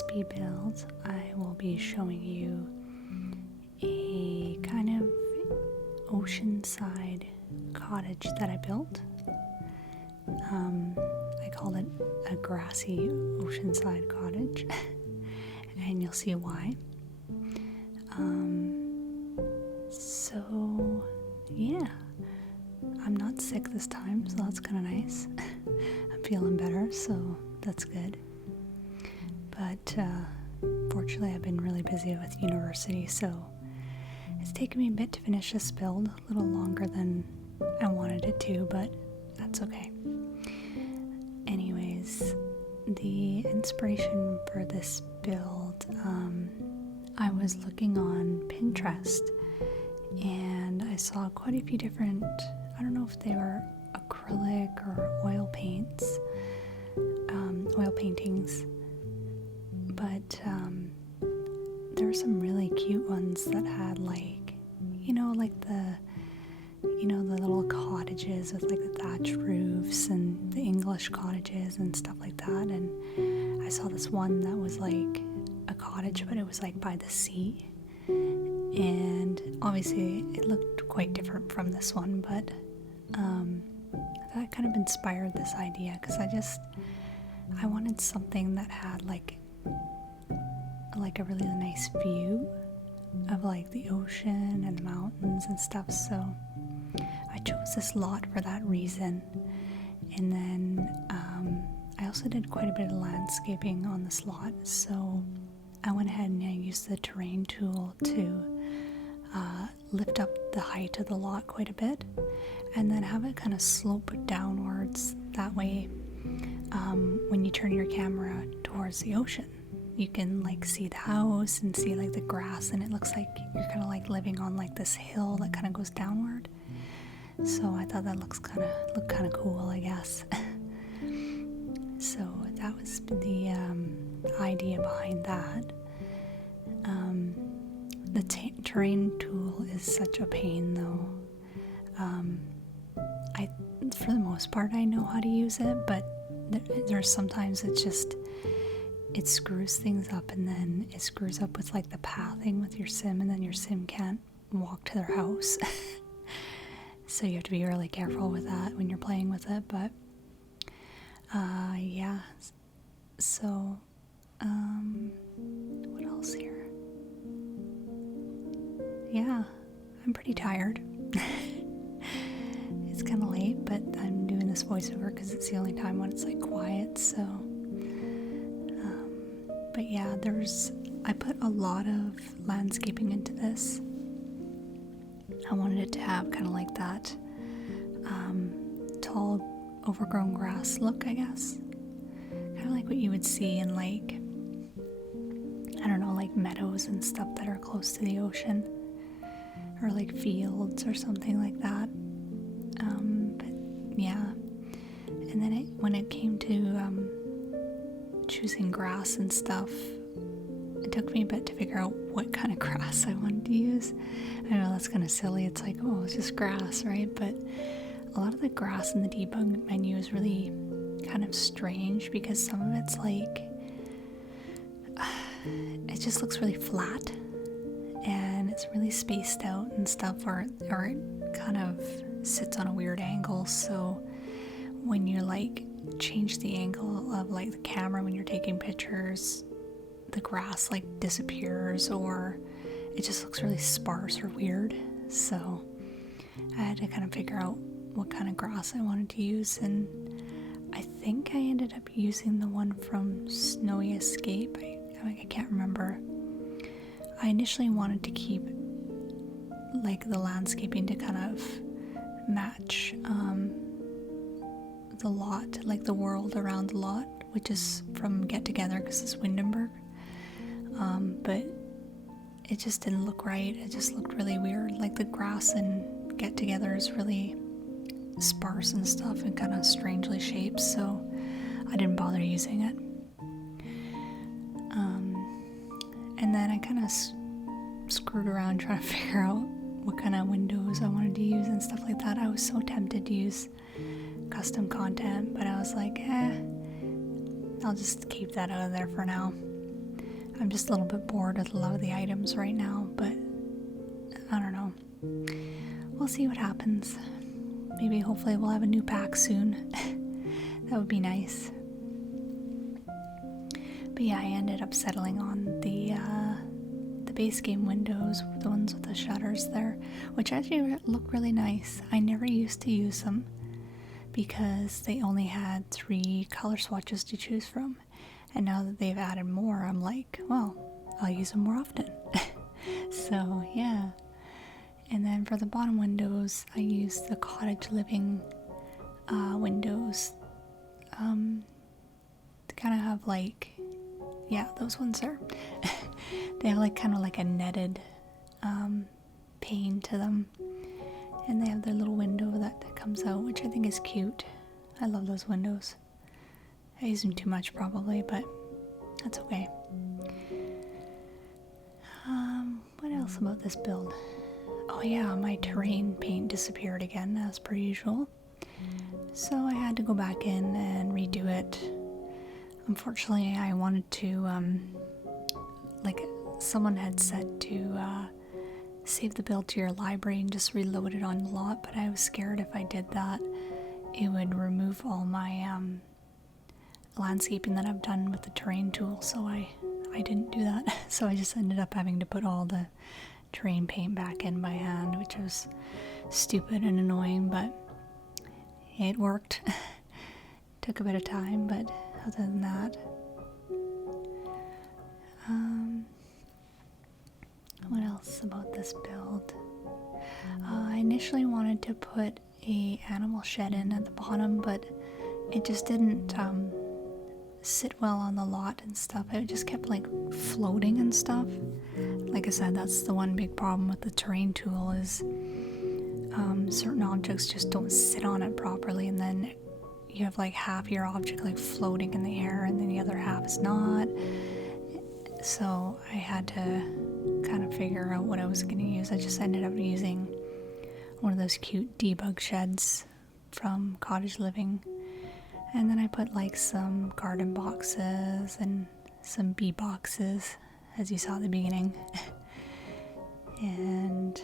this speed build, I will be showing you a kind of Oceanside cottage that I built. I called it a Grassy Oceanside cottage, and you'll see why. So yeah, I'm not sick this time, so that's kind of nice. I'm feeling better, so that's good. But fortunately I've been really busy with university, so it's taken me a bit to finish this build, a little longer than I wanted it to, but that's okay. Anyways, the inspiration for this build, I was looking on Pinterest and I saw quite a few different, I don't know if they were acrylic or oil paintings, but there were some really cute ones that had like the little cottages with like the thatched roofs and the English cottages and stuff like that. And I saw this one that was like a cottage, but it was like by the sea, and obviously it looked quite different from this one, but that kind of inspired this idea because I wanted something that had like a really nice view of like the ocean and the mountains and stuff, so I chose this lot for that reason. And then I also did quite a bit of landscaping on this lot, so I went ahead and I used the terrain tool to lift up the height of the lot quite a bit and then have it kind of slope downwards. That way when you turn your camera towards the ocean, you can like see the house and see like the grass, and it looks like you're kind of like living on like this hill that kind of goes downward. So I thought that looked kind of cool, I guess. So that was the idea behind that. The terrain tool is such a pain though. For the most part I know how to use it, but there's sometimes it screws things up, and then it screws up with like the pathing with your sim, and then your sim can't walk to their house. So you have to be really careful with that when you're playing with it. But yeah, so what else here? Yeah, I'm pretty tired. It's kind of late, but I'm doing this voiceover because it's the only time when it's like quiet, so but yeah, I put a lot of landscaping into this. I wanted it to have kind of like that tall overgrown grass look, I guess. Kind of like what you would see in like, I don't know, like meadows and stuff that are close to the ocean, or like fields or something like that. But yeah, and then when it came to choosing grass and stuff, it took me a bit to figure out what kind of grass I wanted to use. I know that's kind of silly. It's like, oh, it's just grass, right? But a lot of the grass in the debug menu is really kind of strange because some of it's like, it just looks really flat and it's really spaced out and stuff, or it kind of sits on a weird angle. So when you like change the angle of like the camera when you're taking pictures, the grass like disappears, or it just looks really sparse or weird. So I had to kind of figure out what kind of grass I wanted to use, and I think I ended up using the one from Snowy Escape. I can't remember. I initially wanted to keep like the landscaping to kind of match the lot, like the world around the lot, which is from Get Together because it's Windenburg. But it just didn't look right. It just looked really weird. Like the grass in Get Together is really sparse and stuff and kind of strangely shaped, so I didn't bother using it. And then I kind of screwed around trying to figure out what kind of windows I wanted to use and stuff like that. I was so tempted to use custom content, but I was like, I'll just keep that out of there for now. I'm just a little bit bored with a lot of the items right now, but I don't know. We'll see what happens. Maybe hopefully we'll have a new pack soon. That would be nice. But yeah, I ended up settling on the base game windows, the ones with the shutters there, which actually look really nice. I never used to use them because they only had 3 color swatches to choose from. And now that they've added more, I'm like, well, I'll use them more often. So yeah. And then for the bottom windows, I used the cottage living windows to kind of have like, yeah, those ones are, they have like kind of like a netted pane to them. And they have their little window that comes out, which I think is cute. I love those windows. I use them too much probably, but that's okay. What else about this build? Oh yeah, my terrain paint disappeared again, as per usual. So I had to go back in and redo it. Unfortunately, I wanted to, like someone had said to save the build to your library and just reload it on the lot, but I was scared if I did that, it would remove all my landscaping that I've done with the terrain tool, so I didn't do that. So I just ended up having to put all the terrain paint back in by hand, which was stupid and annoying, but it worked. Took a bit of time, but other than that, what else about this build? I initially wanted to put a animal shed in at the bottom, but it just didn't sit well on the lot and stuff. It just kept like floating and stuff. Like I said, that's the one big problem with the terrain tool is certain objects just don't sit on it properly, and then you have like half your object like floating in the air and then the other half is not. So I had to kind of figure out what I was going to use. I just ended up using one of those cute debug sheds from Cottage Living. And then I put like some garden boxes and some bee boxes, as you saw at the beginning. And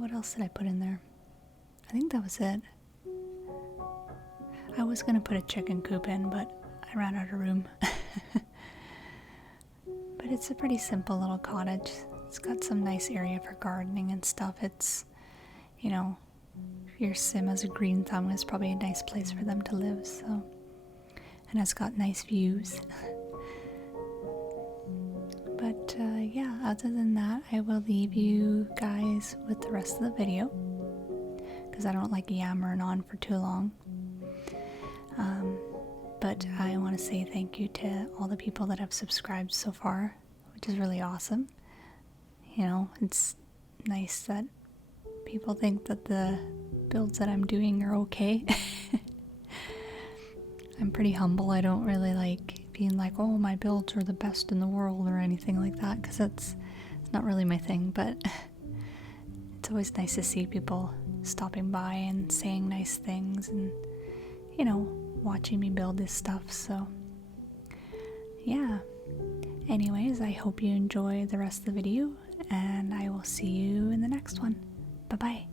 what else did I put in there? I think that was it. I was going to put a chicken coop in, but I ran out of room. But it's a pretty simple little cottage. It's got some nice area for gardening and stuff. It's, you know, if your sim has a green thumb, it's probably a nice place for them to live, so. And it's got nice views. But yeah, other than that, I will leave you guys with the rest of the video, because I don't like yammering on for too long. But I want to say thank you to all the people that have subscribed so far, which is really awesome. You know, it's nice that people think that the builds that I'm doing are okay. I'm pretty humble. I don't really like being like, oh, my builds are the best in the world or anything like that, because it's not really my thing. But it's always nice to see people stopping by and saying nice things and, you know, watching me build this stuff. So yeah, anyways, I hope you enjoy the rest of the video, and I will see you in the next one. Bye bye.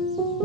Thank you.